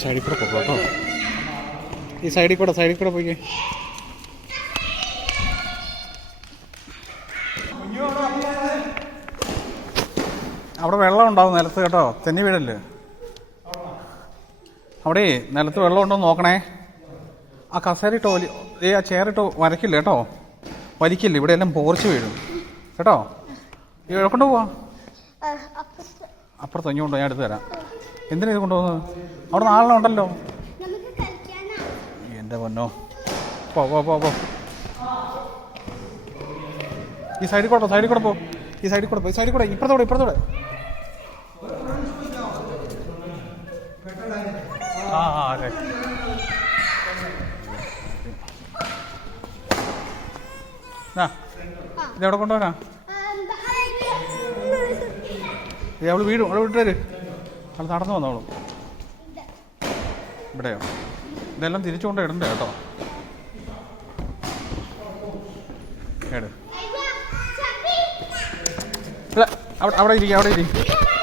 സൈഡിൽ കൂടെ പോകാം കേട്ടോ. ഈ സൈഡിൽ കൂടെ പോയി. അവിടെ വെള്ളം ഉണ്ടാവും നിലത്ത് കേട്ടോ, തെന്നി വീഴല്ലേ. അവിടെ നിലത്ത് വെള്ളം ഉണ്ടോ നോക്കണേ. ആ കസേരയിട്ടോ ആ ചെയറിട്ടോ വരയ്ക്കില്ല കേട്ടോ, വലിക്കില്ല. ഇവിടെ എല്ലാം പോർച്ച് വീഴും കേട്ടോ. കൊണ്ട് പോവാ അപ്പുറത്ത് ഇങ്ങോട്ടോ, ഞാൻ എടുത്തു തരാം. എന്തിനാ ഇത് കൊണ്ടുപോകുന്നത്? അവിടെ നാളെ ഉണ്ടല്ലോ. എൻ്റെ പൊന്നോ, പോ. ഈ സൈഡിൽ കൂടെ പോ. ഈ സൈഡിൽ കൂടെ ഇപ്പുറത്തോടെ. അതെ. ഇതെവിടെ കൊണ്ടുപോകാനാ? അവള് വീടും അവിടെ വിട്ടേര്. അവൾ നടന്നു വന്നോളും. ഇവിടെയോ? ഇതെല്ലാം തിരിച്ചുകൊണ്ട് ഇടണ്ടേ കേട്ടോ. അവിടെ ഇരിക്കും.